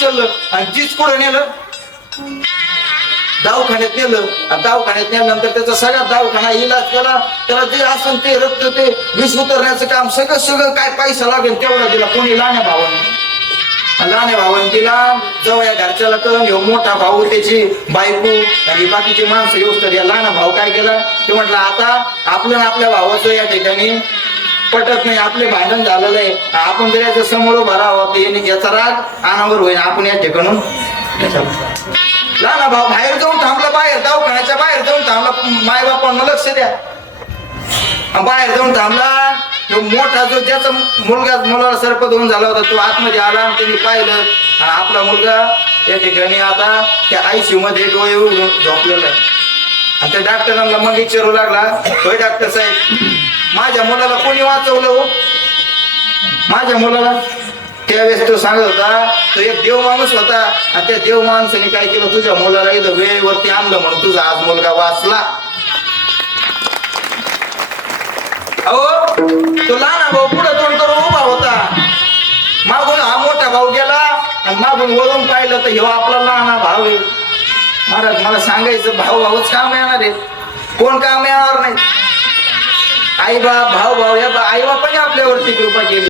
उचललं आणि जीच पुढे नेलं, दवाखान्यात नेलं. दवाखान्यात नेल्यानंतर त्याचा सगळा दवाखाना इलाज केला. त्याला जे असं ते रक्त ते विष उतरण्याचं काम सगळं काय पैसा लागेल तेवढा दिला. कोणी लहान्या भावाने दिला. जवळ या घरच्याला कळून घेऊ, मोठा भाऊ त्याची बायको आणि बाकीची माणसं येऊस तर या लहान भाऊ काय केला, ते म्हटलं आता आपलं आपल्या भावाचं या ठिकाणी पटत नाही, आपले भांडण झालेलं आहे, आपण जर याच्या समोर उभा राहावं तर याचा राग अनावर होईल, आपण या ठिकाणून. लहान भाऊ बाहेर जाऊन थांबला, बाहेर दवाखान्याच्या बाहेर जाऊन थांबला. माय बापांना लक्ष द्या, बाहेर जाऊन थांबला. तो मोठा जो ज्याचा मुलाला सर्पद होऊन झाला होता तो आतमध्ये आला आणि त्यांनी पाहिलं आणि आपला मुलगा या ठिकाणी आता त्या आयसीयू मध्ये डोळे उघडून झोपलेला आहे. आणि त्या डॉक्टरांना मग विचारू लागला, होय डॉक्टर साहेब, माझ्या मुलाला कोणी वाचवलं हो? माझ्या मुलाला त्यावेळेस तो सांगत होता, तो एक देव माणूस होता आणि त्या देव माणसाने काय केलं, तुझ्या मुलाला इथं वेळेवरती आणलं म्हणून तुझा आज मुलगा वाचला. अहो तो लहान भाऊ पुढे तोंड करून उभा होता, मागून हा मोठा भाऊ गेला आणि मागून वळून पाहिलं तर ह्यो आपला लहान भाऊ आहे. महाराज मला सांगायचं, भाऊच काम येणार आहे, कोण काम येणार नाही. आई बाप भाऊ या आई बापाने आपल्यावरती कृपा केली.